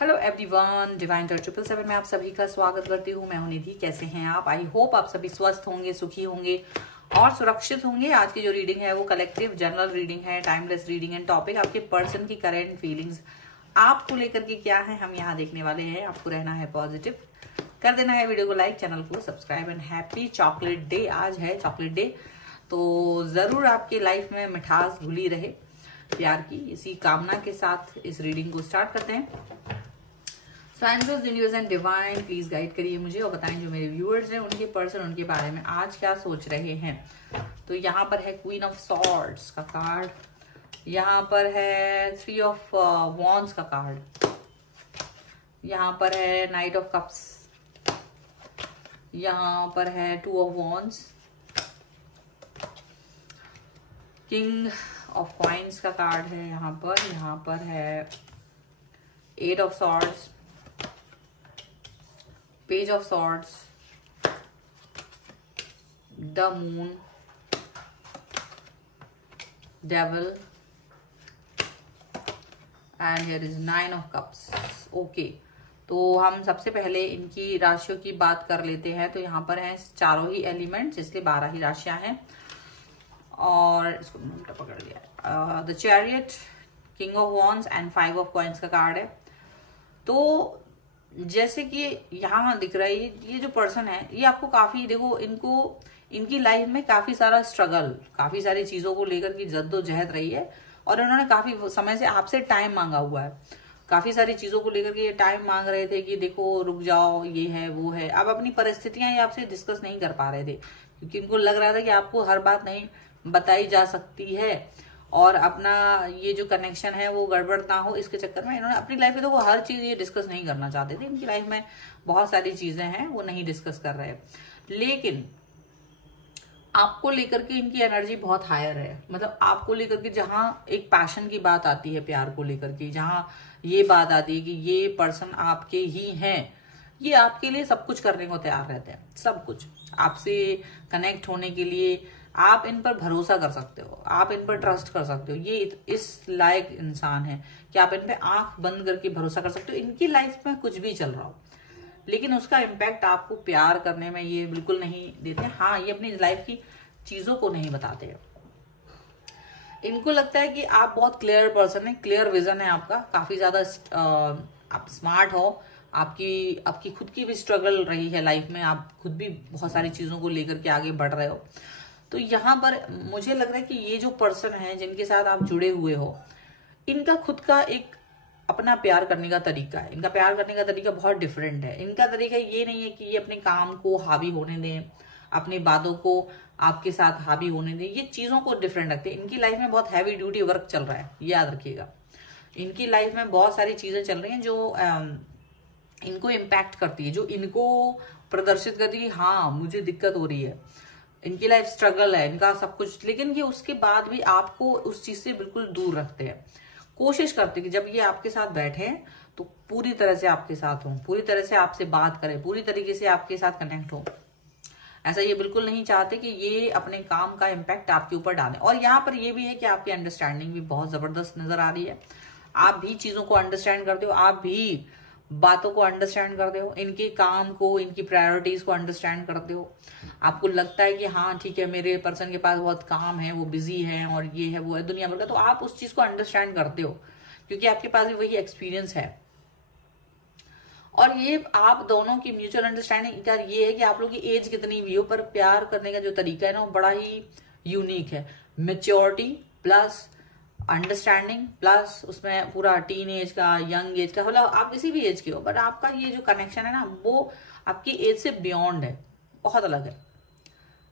Hello everyone, divine touch 777 में आप सभी का स्वागत करती हूँ। मैं हूं निधि। कैसे हैं आप? आई होप आप सभी स्वस्थ होंगे, सुखी होंगे और सुरक्षित होंगे। आज की जो रीडिंग है वो कलेक्टिव जनरल रीडिंग है, टाइमलेस रीडिंग एंड टॉपिक आपके पर्सन की करंट फीलिंग्स आपको लेकर के क्या है हम यहाँ देखने वाले हैं। आपको रहना है पॉजिटिव, कर देना है वीडियो को लाइक, चैनल को subscribe and happy chocolate day. आज है चॉकलेट डे, तो जरूर आपके लाइफ में मिठास घुली रहे प्यार की, इसी कामना के साथ इस रीडिंग को स्टार्ट करते हैं। Angels, universe and divine please guide करिए मुझे और बताएं जो मेरे व्यूअर्स हैं उनके पर्सन उनके बारे में आज क्या सोच रहे हैं। तो यहाँ पर है क्वीन ऑफ सॉर्ड्स का कार्ड, यहाँ पर है 3 ऑफ वॉन्ड्स का कार्ड, यहाँ पर है नाइट ऑफ कप्स, यहाँ पर है 2 of wands, king of coins का कार्ड है यहाँ पर है 8 of swords, page of swords, the moon, devil and here is 9 of cups. Okay, तो हम सबसे पहले इनकी राशियों की बात कर लेते हैं। तो यहाँ पर हैं चारों ही एलिमेंट्स, इसलिए 12 ही राशियां हैं और इसको उल्टा पकड़ लिया है। The chariot, king of wands and 5 of coins का कार्ड है। तो जैसे कि यहाँ दिख रहा है ये जो पर्सन है ये आपको काफी, देखो इनकी लाइफ में काफी सारा स्ट्रगल, काफी सारी चीजों को लेकर की जद्दोजहद रही है और उन्होंने काफी समय से आपसे टाइम मांगा हुआ है। काफी सारी चीजों को लेकर के ये टाइम मांग रहे थे कि देखो रुक जाओ, ये है वो है। अब अपनी परिस्थितियां ये आपसे डिस्कस नहीं कर पा रहे थे क्योंकि इनको लग रहा था कि आपको हर बात नहीं बताई जा सकती है और अपना ये जो कनेक्शन है वो गड़बड़ ना हो, इसके चक्कर में इन्होंने अपनी लाइफ में तो वो हर चीज ये डिस्कस नहीं करना चाहते थे। इनकी लाइफ में बहुत सारी चीजें हैं वो नहीं डिस्कस कर रहे, लेकिन आपको लेकर के इनकी एनर्जी बहुत हायर है। मतलब आपको लेकर के जहां एक पैशन की बात आती है, प्यार को लेकर के जहां ये बात आती है कि ये पर्सन आपके ही हैं, ये आपके लिए सब कुछ करने को तैयार रहते हैं। सब कुछ आपसे कनेक्ट होने के लिए आप इन पर भरोसा कर सकते हो, आप इन पर ट्रस्ट कर सकते हो। ये इस लायक इंसान है कि आप इन पे आंख बंद करके भरोसा कर सकते हो। इनकी लाइफ में कुछ भी चल रहा हो लेकिन उसका इम्पैक्ट आपको प्यार करने में ये बिल्कुल नहीं देते। हाँ, ये अपनी लाइफ की चीजों को नहीं बताते। इनको लगता है कि आप बहुत क्लियर पर्सन है, क्लियर विजन है आपका, काफी ज्यादा आप स्मार्ट हो, आपकी खुद की भी स्ट्रगल रही है लाइफ में, आप खुद भी बहुत सारी चीजों को लेकर के आगे बढ़ रहे हो। तो यहाँ पर मुझे लग रहा है कि ये जो पर्सन है जिनके साथ आप जुड़े हुए हो, इनका खुद का एक अपना प्यार करने का तरीका है। इनका प्यार करने का तरीका बहुत डिफरेंट है। इनका तरीका ये नहीं है कि ये अपने काम को हावी होने दें, अपनी बातों को आपके साथ हावी होने दें, ये चीजों को डिफरेंट रखते हैं। इनकी लाइफ में बहुत हैवी ड्यूटी वर्क चल रहा है, याद रखिएगा। इनकी लाइफ में बहुत सारी चीजें चल रही हैं जो इनको इम्पैक्ट करती है, जो इनको प्रदर्शित करती है हाँ मुझे दिक्कत हो रही है। इनकी लाइफ स्ट्रगल है, इनका सब कुछ, लेकिन ये उसके बाद भी आपको उस चीज से बिल्कुल दूर रखते हैं। कोशिश करते हैं कि जब ये आपके साथ बैठे तो पूरी तरह से आपके साथ हो, पूरी तरह से आपसे बात करें, पूरी तरीके से आपके साथ कनेक्ट हो। ऐसा ये बिल्कुल नहीं चाहते कि ये अपने काम का इम्पैक्ट आपके ऊपर डालें। और यहाँ पर ये भी है कि आपकी अंडरस्टैंडिंग भी बहुत जबरदस्त नजर आ रही है। आप भी चीजों को अंडरस्टैंड करते हो, आप भी बातों को अंडरस्टैंड करते हो, इनके काम को, इनकी प्रायोरिटीज को अंडरस्टैंड करते हो। आपको लगता है कि हाँ ठीक है, मेरे पर्सन के पास बहुत काम है, वो बिजी है और ये है वो है दुनिया भर का, तो आप उस चीज को अंडरस्टैंड करते हो क्योंकि आपके पास भी वही एक्सपीरियंस है। और ये आप दोनों की म्यूचुअल अंडरस्टैंडिंग यार ये है कि आप लोग की एज कितनी भी हो पर प्यार करने का जो तरीका है ना वो बड़ा ही यूनिक है। मेच्योरिटी प्लस अंडरस्टैंडिंग प्लस उसमें पूरा टीन एज का, यंग एज का, मतलब आप किसी भी एज के हो बट आपका ये जो कनेक्शन है ना वो आपकी एज से बियॉन्ड है, बहुत अलग है।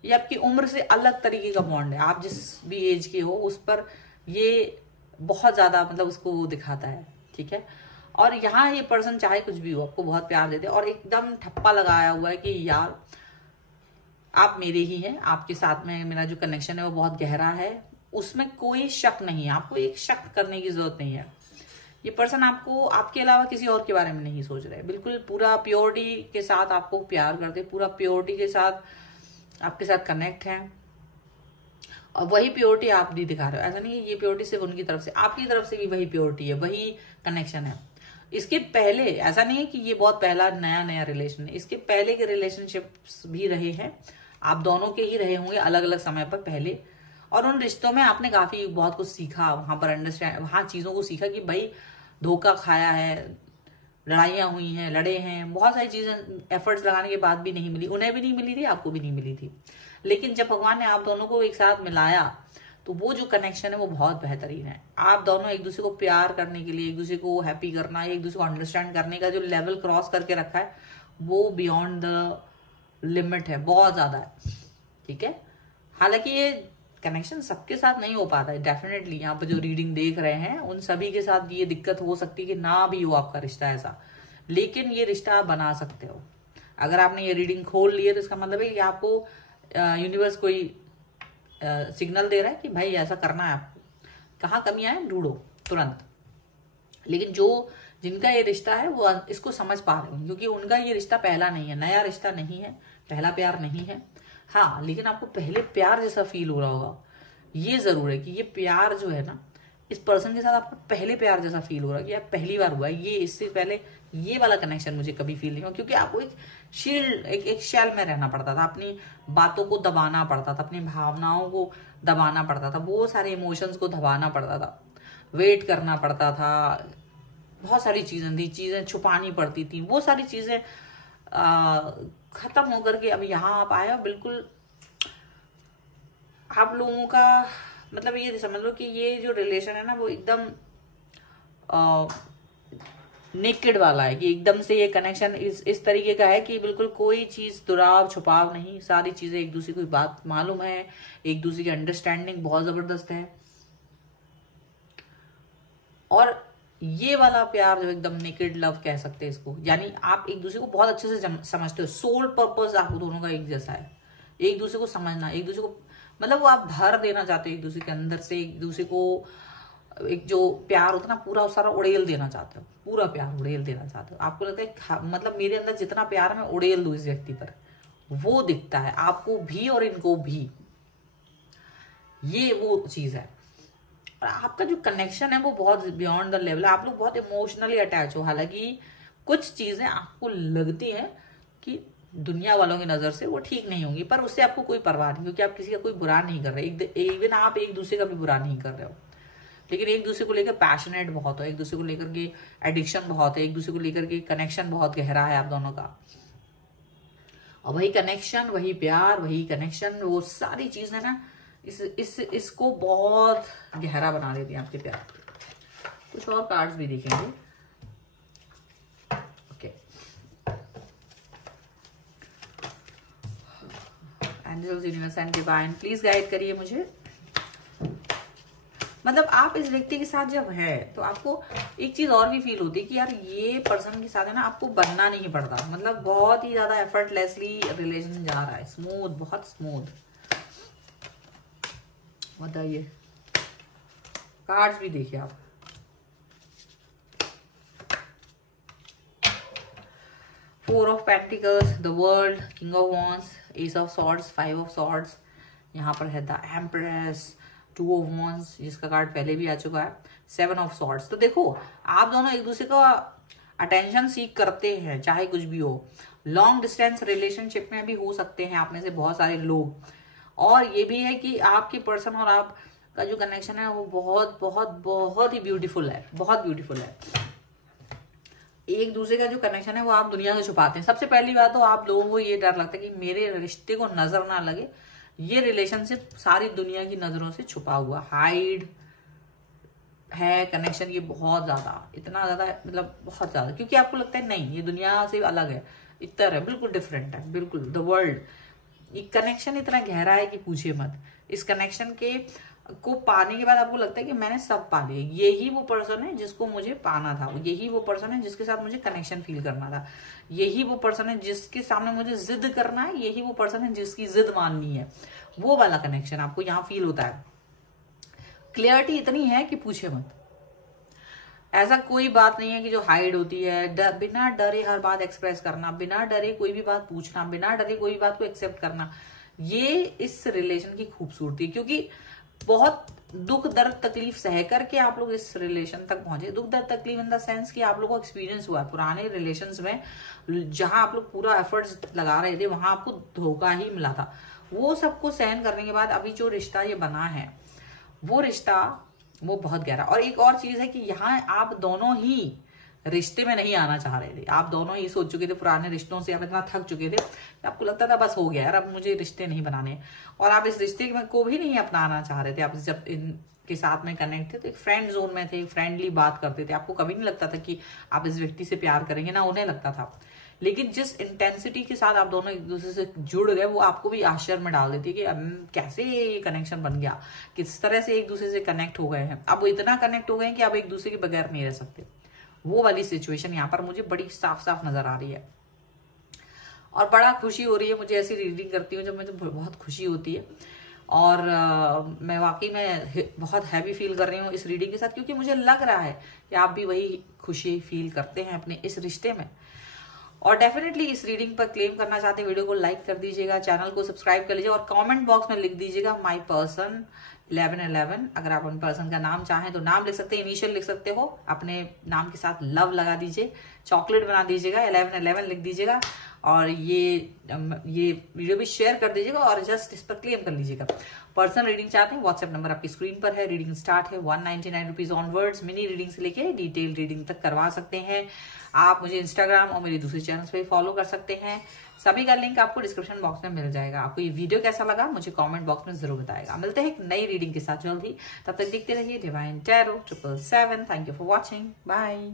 ये आपकी उम्र से अलग तरीके का बॉन्ड है। आप जिस भी एज के हो उस पर ये बहुत ज्यादा मतलब उसको वो दिखाता है, ठीक है। और यहाँ ये पर्सन चाहे कुछ भी हो आपको बहुत प्यार देते और एकदम ठप्पा लगाया हुआ है कि यार आप मेरे ही हैं, आपके साथ में मेरा जो कनेक्शन है वो बहुत गहरा है, उसमें कोई शक नहीं है। आपको एक शक करने की जरूरत नहीं है। ये पर्सन आपको आपके अलावा किसी और के बारे में नहीं सोच रहे, बिल्कुल पूरा प्योरिटी के साथ आपको प्यार करते, पूरा प्योरिटी के साथ आपके साथ कनेक्ट है और वही प्योरिटी आप भी दिखा रहे हो। ऐसा नहीं है ये प्योरिटी सिर्फ उनकी तरफ से, आपकी तरफ से भी वही प्योरिटी है, वही कनेक्शन है। इसके पहले ऐसा नहीं है कि ये बहुत पहला नया नया रिलेशन है, इसके पहले के रिलेशनशिप्स भी रहे हैं, आप दोनों के ही रहे होंगे अलग अलग समय पर पहले। और उन रिश्तों में आपने काफी बहुत कुछ सीखा, वहां पर अंडरस्टैंड, वहां चीजों को सीखा कि भाई धोखा खाया है, लड़ाइयां हुई हैं, लड़े हैं, बहुत सारी चीजें एफर्ट्स लगाने के बाद भी नहीं मिली, उन्हें भी नहीं मिली थी, आपको भी नहीं मिली थी। लेकिन जब भगवान ने आप दोनों को एक साथ मिलाया तो वो जो कनेक्शन है वो बहुत बेहतरीन है। आप दोनों एक दूसरे को प्यार करने के लिए, एक दूसरे को हैप्पी करना, एक दूसरे को अंडरस्टैंड करने का जो लेवल क्रॉस करके रखा है वो बियॉन्ड द लिमिट है, बहुत ज्यादा है। ठीक है, हालांकि ये कनेक्शन सबके साथ नहीं हो पाता है डेफिनेटली। यहाँ पे जो रीडिंग देख रहे हैं उन सभी के साथ ये दिक्कत हो सकती है कि ना भी हो आपका रिश्ता ऐसा, लेकिन ये रिश्ता आप बना सकते हो। अगर आपने ये रीडिंग खोल ली है तो इसका मतलब है कि आपको यूनिवर्स कोई सिग्नल दे रहा है कि भाई ऐसा करना है आपको, कहाँ कमियां हैं ढूंढो तुरंत। लेकिन जो जिनका ये रिश्ता है वो इसको समझ पा रहे हो, क्योंकि उनका ये रिश्ता पहला नहीं है, नया रिश्ता नहीं है, पहला प्यार नहीं है। हाँ, लेकिन आपको पहले प्यार जैसा फील हो रहा होगा, ये जरूर है कि ये प्यार जो है ना, इस पर्सन के साथ आपको पहले प्यार जैसा फील हो रहा है कि यार पहली बार हुआ है ये, इससे पहले ये वाला कनेक्शन मुझे कभी फील नहीं हुआ। क्योंकि आपको एक शील्ड, एक शैल में रहना पड़ता था, अपनी बातों को दबाना पड़ता था, अपनी भावनाओं को दबाना पड़ता था, बहुत सारे इमोशंस को दबाना पड़ता था, वेट करना पड़ता था, बहुत सारी चीजें थी, चीजें छुपानी पड़ती थी, वो सारी चीजें खत्म होकर के अब यहाँ आप आए हो। बिल्कुल आप लोगों का मतलब ये समझ लो कि ये जो रिलेशन है ना वो एकदम नेकेड वाला है, कि एकदम से ये कनेक्शन इस तरीके का है कि बिल्कुल कोई चीज दुराव छुपाव नहीं, सारी चीजें एक दूसरे को बात मालूम है, एक दूसरे की अंडरस्टैंडिंग बहुत जबरदस्त है। और ये वाला प्यार जो एकदम नेकेड लव कह सकते हैं इसको, यानी आप एक दूसरे को बहुत अच्छे से समझते हो, सोल पर्पस आप दोनों का एक जैसा है, एक दूसरे को समझना, एक दूसरे को मतलब वो आप भर देना चाहते हो एक दूसरे के अंदर से, एक दूसरे को एक जो प्यार होता है ना पूरा सारा उड़ेल देना चाहते हो, पूरा प्यार उड़ेल देना चाहते हो। आपको लगता है मतलब मेरे अंदर जितना प्यार है मैं उड़ेल दूं इस व्यक्ति पर, वो दिखता है आपको भी और इनको भी, ये वो चीज है। और आपका जो कनेक्शन है वो बहुत बियॉन्ड द लेवल है, आप लोग बहुत इमोशनली अटैच हो। हालांकि कुछ चीजें आपको लगती हैं कि दुनिया वालों की नजर से वो ठीक नहीं होंगी, पर उससे आपको कोई परवाह नहीं, क्योंकि आप किसी का कोई बुरा नहीं कर रहे, इवन आप एक दूसरे का भी बुरा नहीं कर रहे हो, लेकिन एक दूसरे को लेकर पैशनेट बहुत हो, एक दूसरे को लेकर के एडिक्शन बहुत है, एक दूसरे को लेकर के कनेक्शन बहुत गहरा है आप दोनों का। और वही कनेक्शन, वही प्यार, वही कनेक्शन, वो सारी चीज है ना इसको बहुत गहरा बना देती है आपके प्यार। कुछ और कार्ड्स भी देखेंगे। Okay, angels, universe and divine please guide करिए मुझे। मतलब आप इस व्यक्ति के साथ जब है तो आपको एक चीज और भी फील होती है कि यार ये पर्सन के साथ है ना आपको बनना नहीं पड़ता, मतलब बहुत ही ज्यादा एफर्टलेसली रिलेशन जा रहा है, स्मूथ, बहुत स्मूथ। बताइए, कार्ड्स भी देखिए आप। Four of pentacles, the world, king of wands, S of swords, five of swords, यहाँ पर है the empress, two of wands जिसका कार्ड पहले भी आ चुका है, सेवन ऑफ सॉर्ड्स। तो देखो आप दोनों एक दूसरे का अटेंशन सीख करते हैं, चाहे कुछ भी हो। लॉन्ग डिस्टेंस रिलेशनशिप में भी हो सकते हैं आप में से बहुत सारे लोग। और ये भी है कि आपके पर्सन और आपका जो कनेक्शन है वो बहुत बहुत बहुत ही ब्यूटीफुल है, बहुत ब्यूटीफुल है। एक दूसरे का जो कनेक्शन है वो आप दुनिया से छुपाते हैं। सबसे पहली बात तो आप लोगों को ये डर लगता है कि मेरे रिश्ते को नजर ना लगे, ये रिलेशनशिप सारी दुनिया की नजरों से छुपा हुआ, हाइड है कनेक्शन, ये बहुत ज्यादा, इतना ज्यादा मतलब बहुत ज्यादा, क्योंकि आपको लगता है नहीं ये दुनिया से अलग है, इतर है, बिल्कुल डिफरेंट है, बिल्कुल द वर्ल्ड। ये कनेक्शन इतना गहरा है कि पूछिए मत। इस कनेक्शन को पाने के बाद आपको लगता है कि मैंने सब पा लिया, यही वो पर्सन है जिसको मुझे पाना था, यही वो पर्सन है जिसके साथ मुझे कनेक्शन फील करना था, यही वो पर्सन है जिसके सामने मुझे जिद करना है, यही वो पर्सन है जिसकी जिद माननी है, वो वाला कनेक्शन आपको यहाँ फील होता है। क्लियरिटी इतनी है कि पूछे मत। ऐसा कोई बात नहीं है कि जो हाइड होती है, बिना डरे हर बात एक्सप्रेस करना, बिना डरे कोई भी बात पूछना, बिना डरे कोई भी बात को एक्सेप्ट करना, ये इस रिलेशन की खूबसूरती है। क्योंकि बहुत दुख दर्द तकलीफ सह करके आप लोग इस रिलेशन तक पहुंचे। दुख दर्द तकलीफ इन द सेंस कि आप लोगों को एक्सपीरियंस हुआ पुराने रिलेशंस में, जहां आप लोग पूरा एफर्ट्स लगा रहे थे वहां आपको धोखा ही मिला था। वो सबको सहन करने के बाद अभी जो रिश्ता ये बना है वो रिश्ता वो बहुत गहरा। और एक और चीज है कि यहाँ आप दोनों ही रिश्ते में नहीं आना चाह रहे थे, आप दोनों ही सोच चुके थे पुराने रिश्तों से, आप इतना थक चुके थे, आपको लगता था बस हो गया यार, अब मुझे रिश्ते नहीं बनाने, और आप इस रिश्ते को भी नहीं अपनाना चाह रहे थे। आप जब इनके साथ में कनेक्ट थे तो एक फ्रेंड जोन में थे, फ्रेंडली बात करते थे, आपको कभी नहीं लगता था कि आप इस व्यक्ति से प्यार करेंगे, ना उन्हें लगता था। लेकिन जिस इंटेंसिटी के साथ आप दोनों एक दूसरे से जुड़ गए वो आपको भी आश्चर्य में डाल देती है कि कैसे ये कनेक्शन बन गया, किस तरह से एक दूसरे से कनेक्ट हो गए हैं। अब वो इतना कनेक्ट हो गए हैं कि आप एक दूसरे के बगैर नहीं रह सकते। वो वाली सिचुएशन यहाँ पर मुझे बड़ी साफ साफ नजर आ रही है और बड़ा खुशी हो रही है। मुझे ऐसी रीडिंग करती हूँ जब मुझे बहुत खुशी होती है, और मैं वाकई में बहुत हैवी फील कर रही हूँ इस रीडिंग के साथ, क्योंकि मुझे लग रहा है कि आप भी वही खुशी फील करते हैं अपने इस रिश्ते में। और डेफिनेटली इस रीडिंग पर क्लेम करना चाहते हैं वीडियो को लाइक कर दीजिएगा, चैनल को सब्सक्राइब कर लीजिए और कमेंट बॉक्स में लिख दीजिएगा माय पर्सन 1111। अगर आप उन पर्सन का नाम चाहें तो नाम लिख सकते हैं, इनिशियल लिख सकते हो, अपने नाम के साथ लव लगा दीजिए, चॉकलेट बना दीजिएगा, 1111 लिख दीजिएगा और ये वीडियो भी शेयर कर दीजिएगा और जस्ट इस पर क्लेम कर लीजिएगा। पर्सनल रीडिंग चाहते हैं व्हाट्सएप नंबर आपकी स्क्रीन पर है। रीडिंग स्टार्ट है 199 रुपीज ऑनवर्ड्स। मिनी रीडिंग से लेके डिटेल रीडिंग तक करवा सकते हैं। आप मुझे इंस्टाग्राम और मेरे दूसरे चैनल्स पे फॉलो कर सकते हैं, सभी का लिंक आपको डिस्क्रिप्शन बॉक्स में मिल जाएगा। आपको ये वीडियो कैसा लगा मुझे कमेंट बॉक्स में जरूर बताएगा। मिलते हैं एक नई रीडिंग के साथ जल्द ही, तब तक देखते रहिए divine tarot 777। Thank you for watching, bye.